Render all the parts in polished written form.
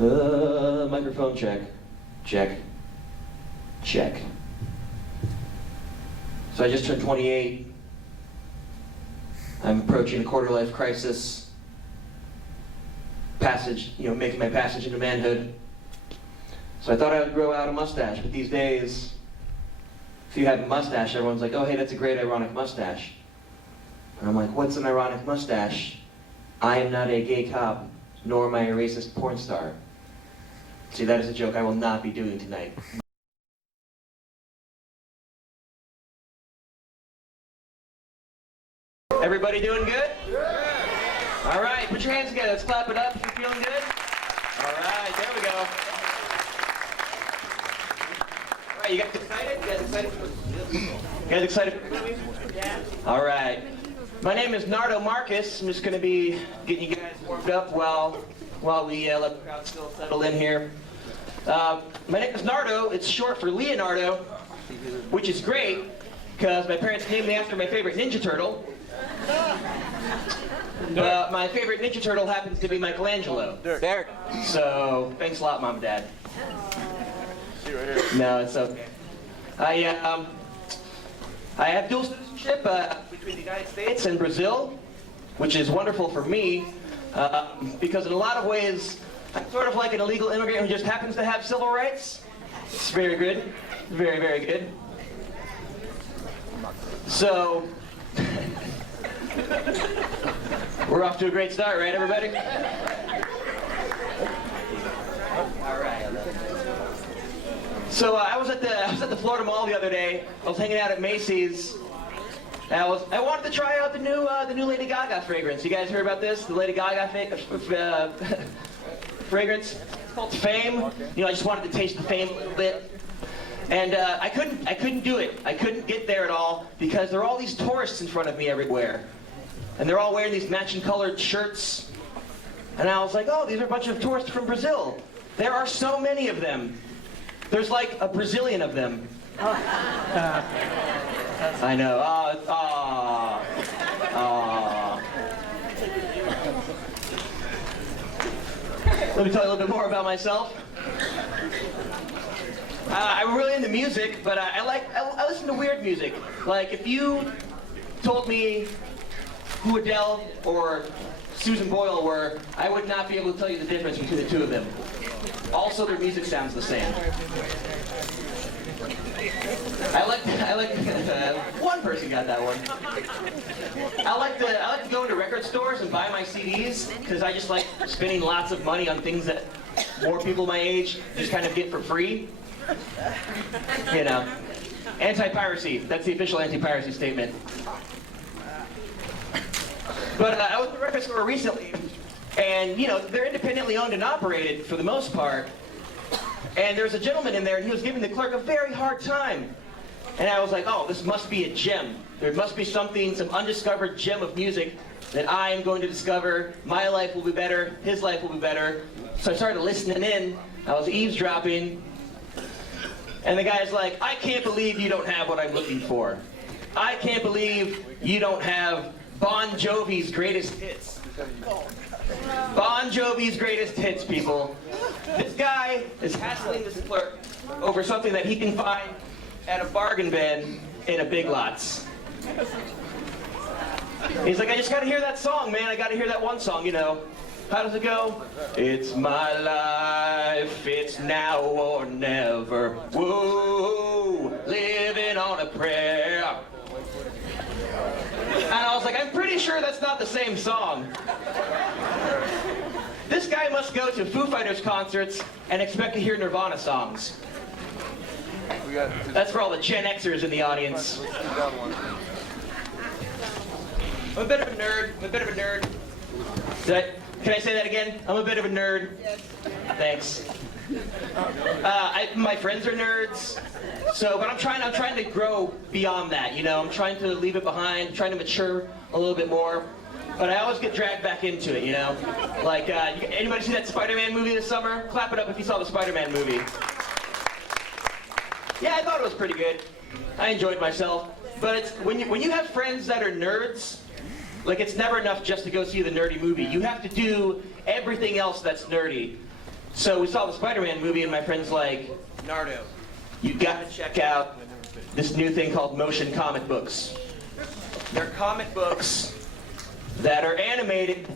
Microphone check. Check. Check. So I just turned 28. I'm approaching a quarter-life crisis. Making my passage into manhood. So I thought I would grow out a mustache, but these days, if you have a mustache, everyone's like, oh, hey, that's a great ironic mustache. And I'm like, what's an ironic mustache? I am not a gay cop, nor am I a racist porn star. See, that is a joke I will not be doing tonight. Everybody doing good? Yeah. All right, put your hands together. Let's clap it up if you're feeling good. All right, there we go. All right, you guys excited? You guys excited for the movie? Yeah. All right. My name is Nardo Marques. I'm just going to be getting you guys warmed up while we let the crowd still settle in here. My name is Nardo. It's short for Leonardo, which is great because my parents named me after my favorite Ninja Turtle. My favorite Ninja Turtle happens to be Michelangelo. Derek. So, thanks a lot, Mom and Dad. No, it's okay. I have dual citizenship between the United States and Brazil, which is wonderful for me because in a lot of ways, I'm sort of like an illegal immigrant who just happens to have civil rights. It's very good. Very, very good. So, we're off to a great start, right, everybody? All right. So I was at the Florida Mall the other day. I was hanging out at Macy's. I wanted to try out the new Lady Gaga fragrance. You guys heard about this? The Lady Gaga fragrance. It's called Fame. You know, I just wanted to taste the Fame a little bit. And I couldn't do it. I couldn't get there at all because there are all these tourists in front of me everywhere. And they're all wearing these matching colored shirts. And I was like, oh, these are a bunch of tourists from Brazil. There are so many of them. There's like a Brazilian of them. I know. Let me tell you a little bit more about myself. I'm really into music, but I listen to weird music. Like if you told me who Adele or Susan Boyle were, I would not be able to tell you the difference between the two of them. Also, their music sounds the same. I like one person got that one. I like to go into record stores and buy my CDs because I just like spending lots of money on things that more people my age just kind of get for free. You know, anti-piracy. That's the official anti-piracy statement. But I was at the record store recently, and you know they're independently owned and operated for the most part. And there's a gentleman in there, and he was giving the clerk a very hard time. And I was like, oh, this must be a gem. There must be some undiscovered gem of music that I am going to discover. My life will be better. His life will be better. So I started listening in. I was eavesdropping. And the guy's like, I can't believe you don't have what I'm looking for. I can't believe you don't have Bon Jovi's greatest hits. Bon Jovi's greatest hits, people. This guy is hassling this clerk over something that he can find at a bargain bin in a Big Lots. He's like, I just gotta hear that song, man. I gotta hear that one song, you know. How does it go? It's my life, it's now or never. Whoa, living on a prayer. And I was like, I'm pretty sure that's not the same song. This guy must go to Foo Fighters concerts and expect to hear Nirvana songs. That's for all the Gen Xers in the audience. I'm a bit of a nerd. Can I say that again? I'm a bit of a nerd. Thanks. My friends are nerds. But I'm trying to grow beyond that, you know. I'm trying to leave it behind, I'm trying to mature a little bit more. But I always get dragged back into it, you know. Like, anybody see that Spider-Man movie this summer? Clap it up if you saw the Spider-Man movie. Yeah, I thought it was pretty good. I enjoyed myself. But it's when you have friends that are nerds, like it's never enough just to go see the nerdy movie. You have to do everything else that's nerdy. So we saw the Spider-Man movie, and my friend's like, Nardo, you got to check out this new thing called motion comic books. They're comic books that are animated,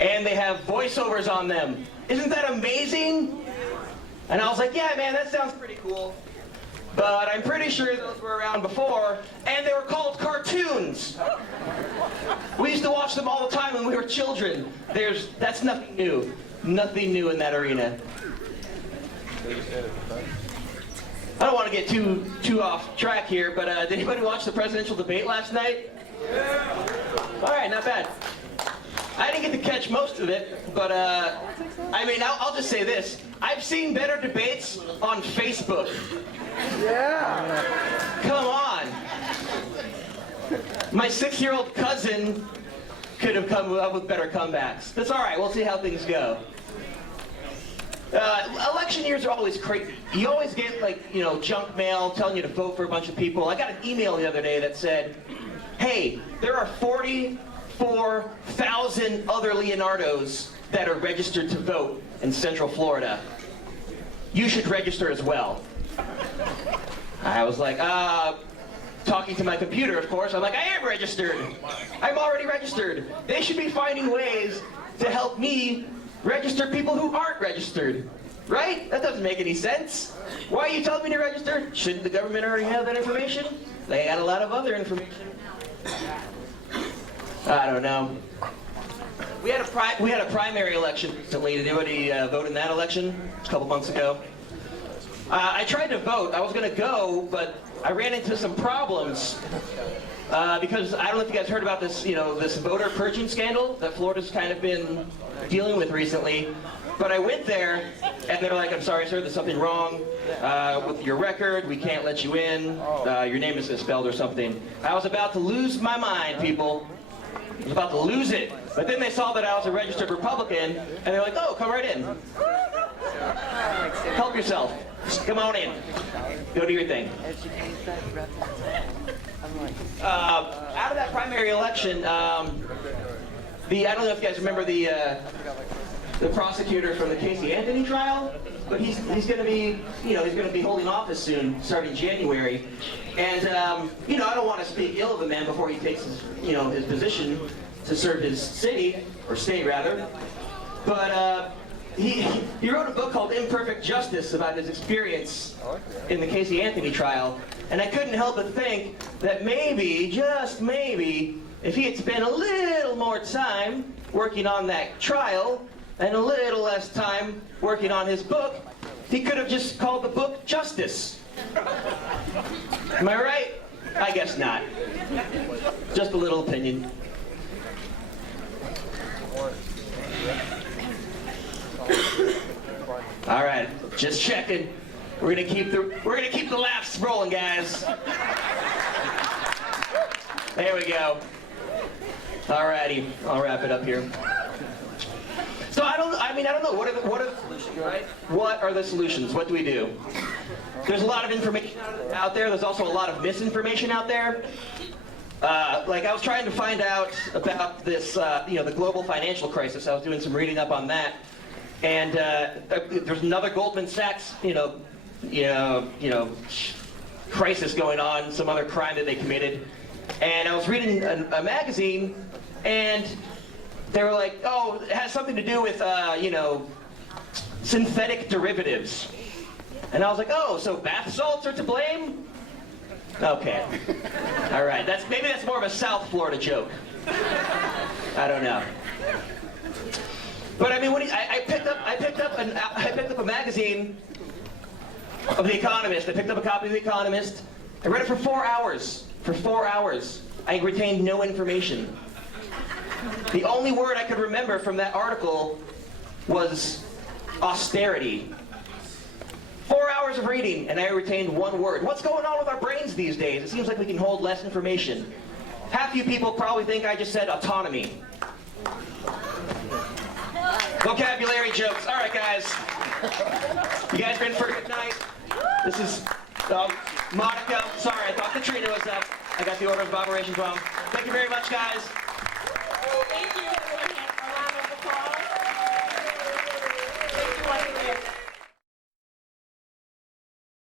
and they have voiceovers on them. Isn't that amazing? And I was like, yeah, man, that sounds pretty cool. But I'm pretty sure those were around before, and they were called cartoons. We used to watch them all the time when we were children. That's nothing new. Nothing new in that arena. I don't want to get too off track here, but did anybody watch the presidential debate last night? Yeah. All right, not bad. I didn't get to catch most of it, but I mean, I'll just say this. I've seen better debates on Facebook. Yeah. Come on. My 6-year-old cousin could have come up with better comebacks. That's all right. We'll see how things go. Election years are always crazy. You always get, like, junk mail telling you to vote for a bunch of people. I got an email the other day that said, hey, there are 44,000 other Leonardos that are registered to vote in Central Florida. You should register as well. I was like, talking to my computer, of course. I'm like, I am registered. I'm already registered. They should be finding ways to help me register people who aren't registered. Right? That doesn't make any sense. Why are you telling me to register? Shouldn't the government already have that information? They had a lot of other information. I don't know. We had a primary election recently. Did anybody vote in that election a couple months ago? I tried to vote. I was going to go, but I ran into some problems because I don't know if you guys heard about this, this voter purging scandal that Florida's kind of been dealing with recently. But I went there, and they're like, I'm sorry, sir, there's something wrong with your record. We can't let you in. Your name is misspelled or something. I was about to lose my mind, people. I was about to lose it. But then they saw that I was a registered Republican, and they're like, oh, come right in. Help yourself. Come on in. Go do your thing. Out of that primary election, I don't know if you guys remember the prosecutor from the Casey Anthony trial, but he's going to be, he's going to be holding office soon, starting January. And I don't want to speak ill of the man before he takes his, his position to serve his city, or state rather. But he wrote a book called Imperfect Justice about his experience in the Casey Anthony trial. And I couldn't help but think that maybe, just maybe, if he had spent a little more time working on that trial and a little less time working on his book, he could have just called the book Justice. Am I right? I guess not. Just a little opinion. All right, just checking. We're gonna keep the laughs rolling, guys. There we go. All righty, I'll wrap it up here. So I don't know. What are the solutions, right? What are the solutions? What do we do? There's a lot of information out there. There's also a lot of misinformation out there. Like I was trying to find out about this, the global financial crisis. I was doing some reading up on that, and there's another Goldman Sachs, crisis going on, some other crime that they committed. And I was reading a magazine, and they were like, oh, it has something to do with, synthetic derivatives. And I was like, oh, so bath salts are to blame? Okay. All right. Maybe that's more of a South Florida joke. I don't know. But I mean, I picked up a magazine of The Economist. I picked up a copy of The Economist. I read it for 4 hours. For 4 hours, I retained no information. The only word I could remember from that article was austerity. 4 hours of reading, and I retained one word. What's going on with our brains these days? It seems like we can hold less information. Half you people probably think I just said autonomy. Vocabulary jokes. All right, guys. You guys ready for a good night? This is Monica. Sorry, I thought Katrina was up. I got the order of operations wrong. Thank you very much, guys. Thank you. A round of applause. bless you.